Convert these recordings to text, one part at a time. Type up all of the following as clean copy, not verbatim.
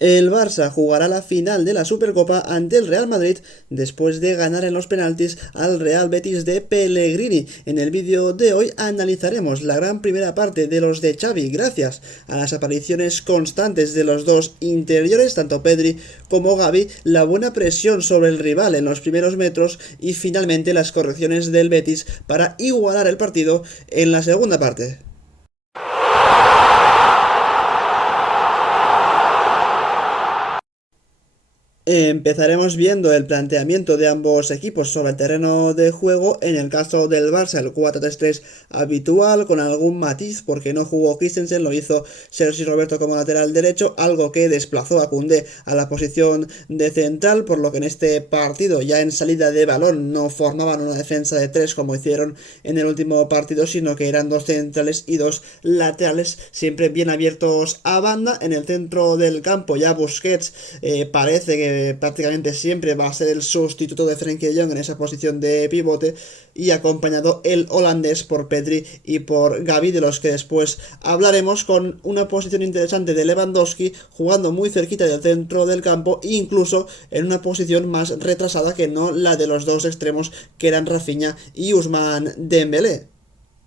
El Barça jugará la final de la Supercopa ante el Real Madrid después de ganar en los penaltis al Real Betis de Pellegrini. En el vídeo de hoy analizaremos la gran primera parte de los de Xavi gracias a las apariciones constantes de los dos interiores, tanto Pedri como Gavi, la buena presión sobre el rival en los primeros metros y finalmente las correcciones del Betis para igualar el partido en la segunda parte. Empezaremos viendo el planteamiento de ambos equipos sobre el terreno de juego. En el caso del Barça, el 4-3-3 habitual, con algún matiz, porque no jugó Christensen, lo hizo Sergi Roberto como lateral derecho, algo que desplazó a Koundé a la posición de central, por lo que en este partido, ya en salida de balón, no formaban una defensa de tres como hicieron en el último partido, sino que eran dos centrales y dos laterales, siempre bien abiertos a banda. En el centro del campo, ya Busquets parece que prácticamente siempre va a ser el sustituto de Frenkie de Jong en esa posición de pivote, y acompañado el holandés por Pedri y por Gavi, de los que después hablaremos, con una posición interesante de Lewandowski jugando muy cerquita del centro del campo, e incluso en una posición más retrasada que no la de los dos extremos, que eran Rafinha y Ousmane Dembélé.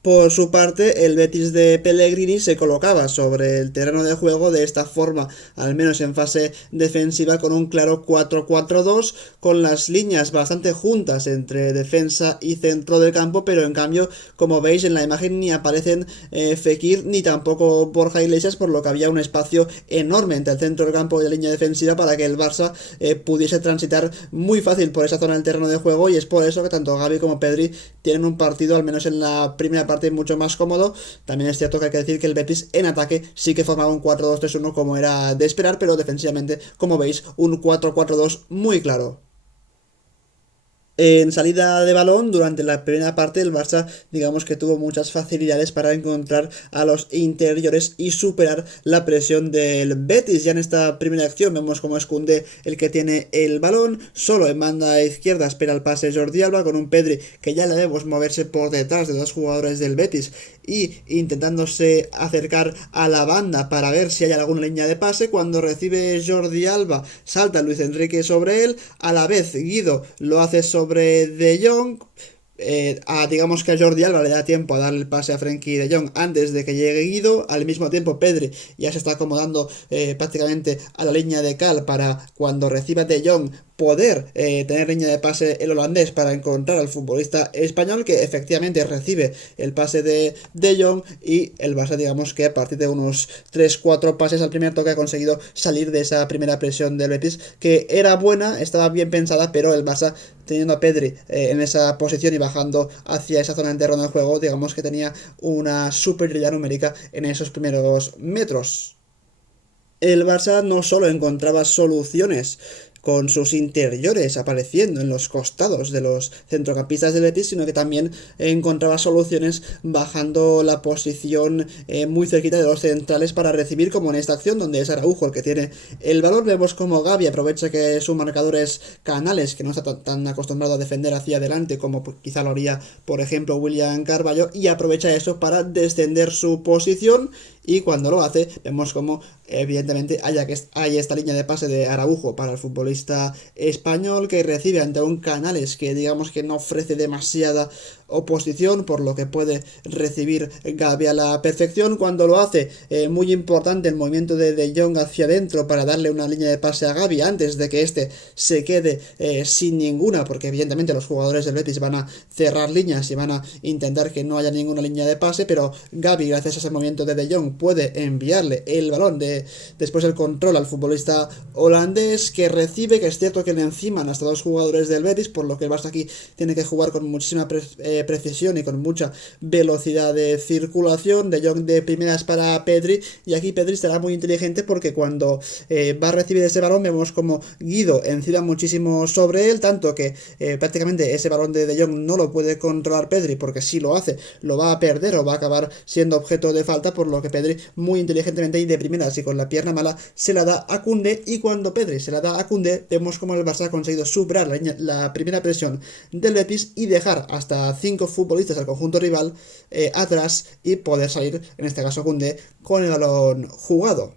Por su parte, el Betis de Pellegrini se colocaba sobre el terreno de juego de esta forma, al menos en fase defensiva, con un claro 4-4-2, con las líneas bastante juntas entre defensa y centro del campo, pero en cambio, como veis en la imagen, ni aparecen Fekir ni tampoco Borja Iglesias, por lo que había un espacio enorme entre el centro del campo y la línea defensiva para que el Barça pudiese transitar muy fácil por esa zona del terreno de juego, y es por eso que tanto Gavi como Pedri tienen un partido, al menos en la primera parte, mucho más cómodo. También es cierto que hay que decir que el Betis en ataque sí que formaba un 4-2-3-1 como era de esperar, pero defensivamente, como veis, un 4-4-2 muy claro. En salida de balón, durante la primera parte, el Barça, digamos que tuvo muchas facilidades para encontrar a los interiores y superar la presión del Betis. Ya en esta primera acción vemos como es Koundé el que tiene el balón, solo en banda izquierda espera el pase Jordi Alba, con un Pedri que ya le vemos moverse por detrás de dos jugadores del Betis y intentándose acercar a la banda para ver si hay alguna línea de pase. Cuando recibe Jordi Alba, salta Luis Enrique sobre él, a la vez Guido lo hace sobre De Jong. Digamos que a Jordi Alba le da tiempo a darle el pase a Frenkie de Jong antes de que llegue Guido. Al mismo tiempo Pedri ya se está acomodando prácticamente a la línea de cal para cuando reciba de Jong poder tener línea de pase el holandés para encontrar al futbolista español, que efectivamente recibe el pase de Jong, y el Barça, digamos que a partir de unos 3-4 pases al primer toque ha conseguido salir de esa primera presión del Betis, que era buena, estaba bien pensada, pero el Barça, teniendo a Pedri en esa posición y bajando hacia esa zona de terreno de juego, digamos que tenía una superioridad numérica en esos primeros metros. El Barça no solo encontraba soluciones con sus interiores apareciendo en los costados de los centrocampistas del Betis, sino que también encontraba soluciones bajando la posición muy cerquita de los centrales para recibir, como en esta acción donde es Araujo el que tiene el balón. Vemos como Gavi aprovecha que su marcador es Canales, que no está tan acostumbrado a defender hacia adelante como quizá lo haría, por ejemplo, William Carvalho, y aprovecha eso para descender su posición. Y cuando lo hace, vemos como evidentemente hay esta línea de pase de Araujo para el futbolista español, que recibe ante un Canales que digamos que no ofrece demasiada oposición, por lo que puede recibir Gavi a la perfección. Cuando lo hace, muy importante el movimiento de Jong hacia adentro para darle una línea de pase a Gavi antes de que este se quede sin ninguna, porque evidentemente los jugadores del Betis van a cerrar líneas y van a intentar que no haya ninguna línea de pase, pero Gavi, gracias a ese movimiento de Jong, puede enviarle el balón después el control al futbolista holandés, que recibe, que es cierto que le enciman hasta dos jugadores del Betis, por lo que el Barça aquí tiene que jugar con muchísima precisión y con mucha velocidad de circulación. De Jong de primeras para Pedri, y aquí Pedri estará muy inteligente, porque cuando va a recibir ese balón vemos como Guido encima muchísimo sobre él, tanto que prácticamente ese balón de Jong no lo puede controlar Pedri, porque si lo hace lo va a perder o va a acabar siendo objeto de falta, por lo que Pedri muy inteligentemente y de primeras y con la pierna mala se la da a Koundé. Y cuando Pedri se la da a Koundé, vemos como el Barça ha conseguido superar la primera presión del Betis y dejar hasta 5 futbolistas al conjunto rival atrás, y poder salir, en este caso Koundé, con el balón jugado.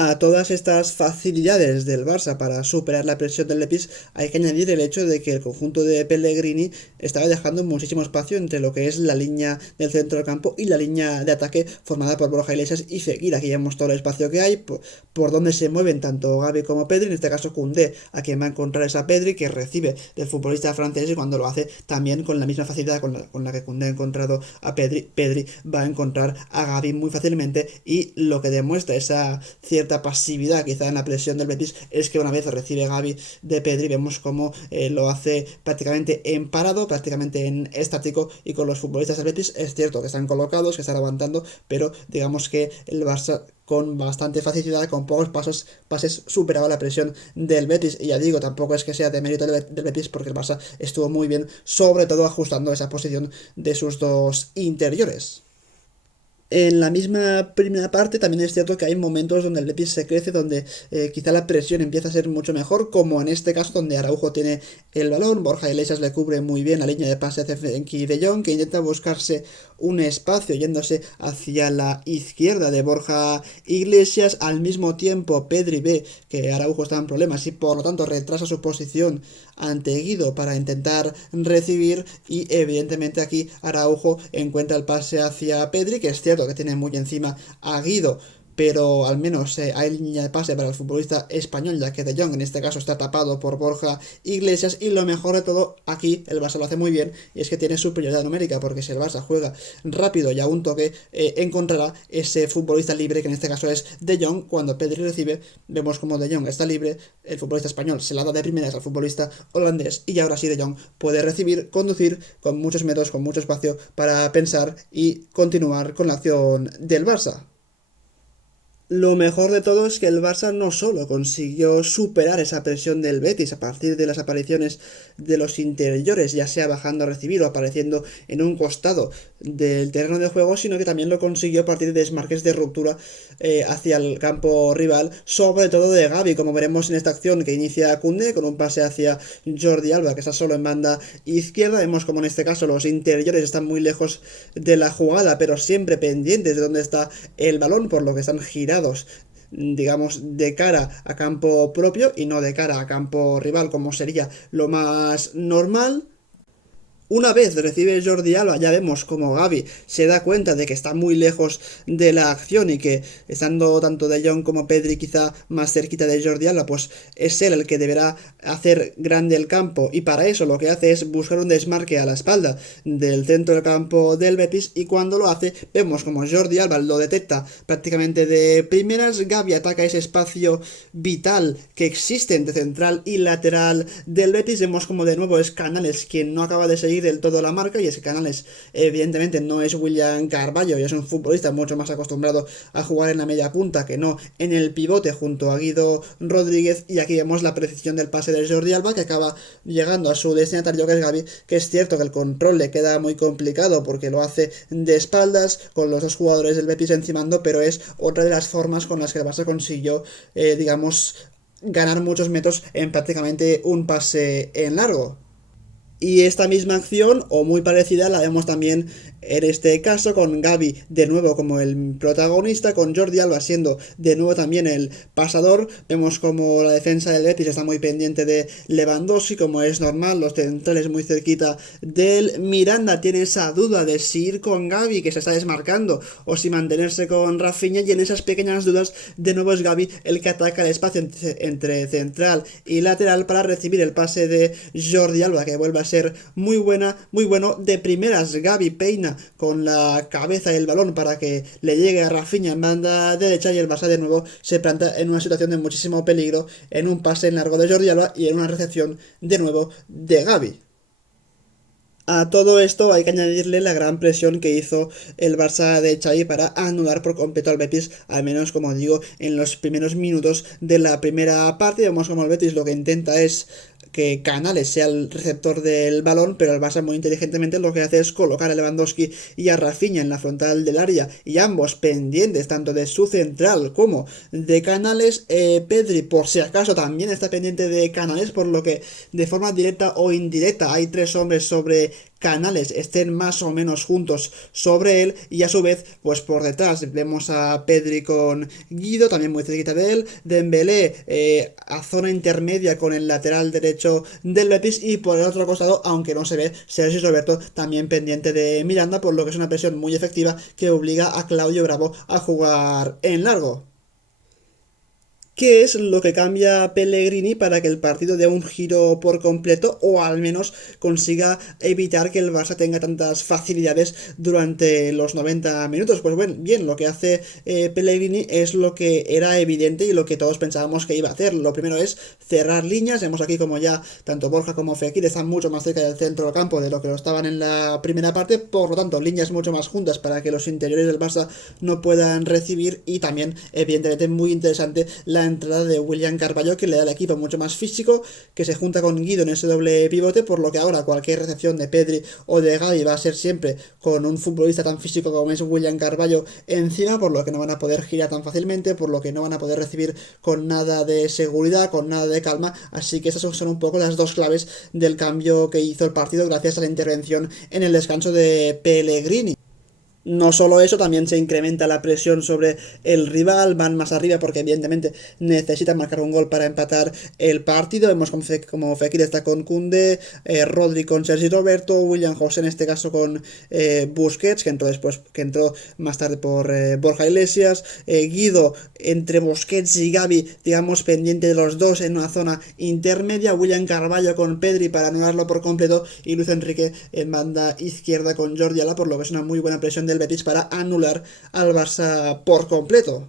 A todas estas facilidades del Barça para superar la presión del Betis hay que añadir el hecho de que el conjunto de Pellegrini estaba dejando muchísimo espacio entre lo que es la línea del centro del campo y la línea de ataque formada por Borja Iglesias y Fekir. Aquí vemos todo el espacio que hay, por donde se mueven tanto Gavi como Pedri, en este caso Koundé, a quien va a encontrar esa Pedri que recibe del futbolista francés y cuando lo hace también con la misma facilidad con la que Koundé ha encontrado a Pedri, Pedri va a encontrar a Gavi muy fácilmente y lo que demuestra esa cierta pasividad quizá en la presión del Betis es que una vez recibe Gavi de Pedri vemos como lo hace prácticamente en parado, prácticamente en estático y con los futbolistas del Betis es cierto que están colocados, que están aguantando, pero digamos que el Barça con bastante facilidad, con pocos pases superaba la presión del Betis. Y ya digo, tampoco es que sea de mérito del Betis porque el Barça estuvo muy bien, sobre todo ajustando esa posición de sus dos interiores. En la misma primera parte también es cierto que hay momentos donde el Betis se crece, donde quizá la presión empieza a ser mucho mejor, como en este caso donde Araujo tiene el balón, Borja Iglesias le cubre muy bien la línea de pase hacia Frenkie de Jong, que intenta buscarse un espacio yéndose hacia la izquierda de Borja Iglesias, al mismo tiempo Pedri ve que Araujo está en problemas y por lo tanto retrasa su posición ante Guido para intentar recibir y evidentemente aquí Araujo encuentra el pase hacia Pedri, que es cierto que tiene muy encima a Guido, pero al menos hay línea de pase para el futbolista español, ya que De Jong en este caso está tapado por Borja Iglesias y lo mejor de todo, aquí el Barça lo hace muy bien y es que tiene superioridad numérica, porque si el Barça juega rápido y a un toque encontrará ese futbolista libre, que en este caso es De Jong. Cuando Pedri recibe, vemos como De Jong está libre, el futbolista español se la da de primeras al futbolista holandés y ahora sí De Jong puede recibir, conducir con muchos metros, con mucho espacio para pensar y continuar con la acción del Barça. Lo mejor de todo es que el Barça no solo consiguió superar esa presión del Betis a partir de las apariciones de los interiores, ya sea bajando a recibir o apareciendo en un costado del terreno de juego, sino que también lo consiguió a partir de desmarques de ruptura hacia el campo rival, sobre todo de Gavi, como veremos en esta acción que inicia Koundé con un pase hacia Jordi Alba, que está solo en banda izquierda. Vemos como en este caso los interiores están muy lejos de la jugada, pero siempre pendientes de dónde está el balón, por lo que están girados, digamos, de cara a campo propio y no de cara a campo rival, como sería lo más normal. Una vez recibe Jordi Alba, ya vemos como Gavi se da cuenta de que está muy lejos de la acción y que estando tanto De Jong como Pedri quizá más cerquita de Jordi Alba, pues es él el que deberá hacer grande el campo, y para eso lo que hace es buscar un desmarque a la espalda del centro del campo del Betis, y cuando lo hace vemos como Jordi Alba lo detecta prácticamente de primeras. Gavi ataca ese espacio vital que existe entre central y lateral del Betis. Vemos como de nuevo es Canales quien no acaba de seguir del todo la marca, y ese Canales evidentemente no es William Carvalho y es un futbolista mucho más acostumbrado a jugar en la media punta que no en el pivote junto a Guido Rodríguez, y aquí vemos la precisión del pase de Jordi Alba, que acaba llegando a su destinatario, que es Gavi, que es cierto que el control le queda muy complicado porque lo hace de espaldas con los dos jugadores del Betis encimando, pero es otra de las formas con las que el Barça consiguió digamos ganar muchos metros en prácticamente un pase en largo. Y esta misma acción, o muy parecida, la vemos también en este caso con Gavi de nuevo como el protagonista, con Jordi Alba siendo de nuevo también el pasador. Vemos como la defensa del Betis está muy pendiente de Lewandowski, como es normal, los centrales muy cerquita del Miranda. Tiene esa duda de si ir con Gavi, que se está desmarcando, o si mantenerse con Rafinha, y en esas pequeñas dudas de nuevo es Gavi el que ataca el espacio entre central y lateral para recibir el pase de Jordi Alba, que vuelve a ser muy bueno. De primeras Gavi peina con la cabeza el balón para que le llegue a Rafinha en banda derecha, y el Barça de nuevo se planta en una situación de muchísimo peligro en un pase en largo de Jordi Alba y en una recepción de nuevo de Gavi. A todo esto hay que añadirle la gran presión que hizo el Barça de Xavi para anular por completo al Betis, al menos como digo en los primeros minutos de la primera parte. Vemos como el Betis lo que intenta es que Canales sea el receptor del balón, pero el Barça muy inteligentemente lo que hace es colocar a Lewandowski y a Rafinha en la frontal del área, y ambos pendientes tanto de su central como de Canales. Pedri por si acaso también está pendiente de Canales, por lo que de forma directa o indirecta hay tres hombres sobre Canales estén más o menos juntos sobre él, y a su vez pues por detrás vemos a Pedri con Guido también muy cerquita de él, Dembélé a zona intermedia con el lateral derecho del Betis, y por el otro costado, aunque no se ve, Sergi Roberto también pendiente de Miranda, por lo que es una presión muy efectiva que obliga a Claudio Bravo a jugar en largo. ¿Qué es lo que cambia Pellegrini para que el partido dé un giro por completo, o al menos consiga evitar que el Barça tenga tantas facilidades durante los 90 minutos? Pues bueno, bien, lo que hace Pellegrini es lo que era evidente y lo que todos pensábamos que iba a hacer. Lo primero es cerrar líneas. Vemos aquí como ya tanto Borja como Fekir están mucho más cerca del centro del campo de lo que lo estaban en la primera parte, por lo tanto líneas mucho más juntas para que los interiores del Barça no puedan recibir, y también evidentemente muy interesante la entrada de William Carvalho, que le da al equipo mucho más físico, que se junta con Guido en ese doble pivote, por lo que ahora cualquier recepción de Pedri o de Gavi va a ser siempre con un futbolista tan físico como es William Carvalho encima, por lo que no van a poder girar tan fácilmente, por lo que no van a poder recibir con nada de seguridad, con nada de calma. Así que esas son un poco las dos claves del cambio que hizo el partido gracias a la intervención en el descanso de Pellegrini. No solo eso, también se incrementa la presión sobre el rival, van más arriba porque evidentemente necesitan marcar un gol para empatar el partido. Vemos como Fekir está con Koundé, Rodri con Sergi Roberto, William José en este caso con Busquets, que entró después, que entró más tarde por Borja Iglesias, Guido entre Busquets y Gavi, digamos pendiente de los dos en una zona intermedia, William Carvalho con Pedri para anularlo por completo, y Luis Enrique en banda izquierda con Jordi Alba, por lo que es una muy buena presión del Betis para anular al Barça por completo.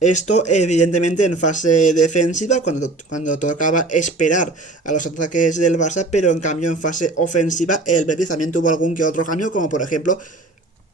Esto evidentemente en fase defensiva, cuando tocaba esperar a los ataques del Barça, pero en cambio en fase ofensiva el Betis también tuvo algún que otro cambio, como por ejemplo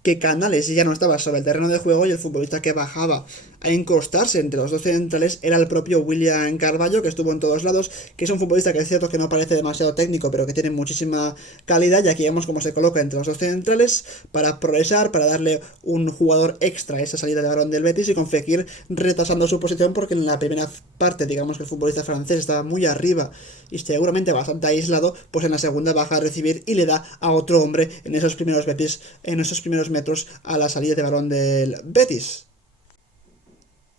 que Canales ya no estaba sobre el terreno de juego, y el futbolista que bajaba a encostarse entre los dos centrales era el propio William Carvalho, que estuvo en todos lados, que es un futbolista que es cierto que no parece demasiado técnico, pero que tiene muchísima calidad, y aquí vemos cómo se coloca entre los dos centrales para progresar, para darle un jugador extra a esa salida de balón del Betis, y con Fekir retrasando su posición porque en la primera parte, digamos que el futbolista francés estaba muy arriba y seguramente bastante aislado, pues en la segunda baja a recibir y le da a otro hombre en esos primeros Betis, en esos primeros metros a la salida de balón del Betis.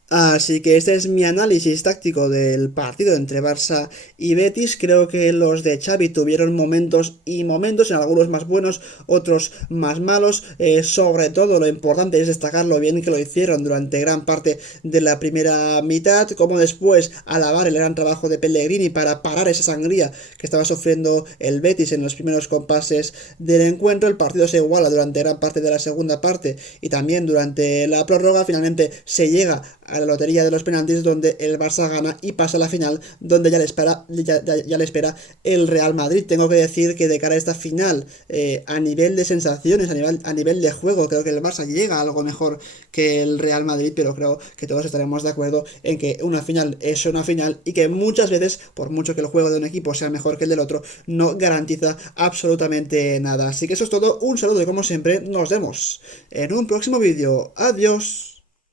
Así que este es mi análisis táctico del partido entre Barça y Betis. Creo que los de Xavi tuvieron momentos y momentos, en algunos más buenos, otros más malos. Sobre todo lo importante es destacar lo bien que lo hicieron durante gran parte de la primera mitad, como después alabar el gran trabajo de Pellegrini para parar esa sangría que estaba sufriendo el Betis en los primeros compases del encuentro. El partido se iguala durante gran parte de la segunda parte y también durante la prórroga. Finalmente se llega a la lotería de los penaltis, donde el Barça gana y pasa a la final, donde ya le espera el Real Madrid. Tengo que decir que de cara a esta final, a nivel de sensaciones, a nivel de juego, creo que el Barça llega a algo mejor que el Real Madrid, pero creo que todos estaremos de acuerdo en que una final es una final, y que muchas veces, por mucho que el juego de un equipo sea mejor que el del otro, no garantiza absolutamente nada. Así que eso es todo, un saludo y como siempre nos vemos en un próximo vídeo. Adiós.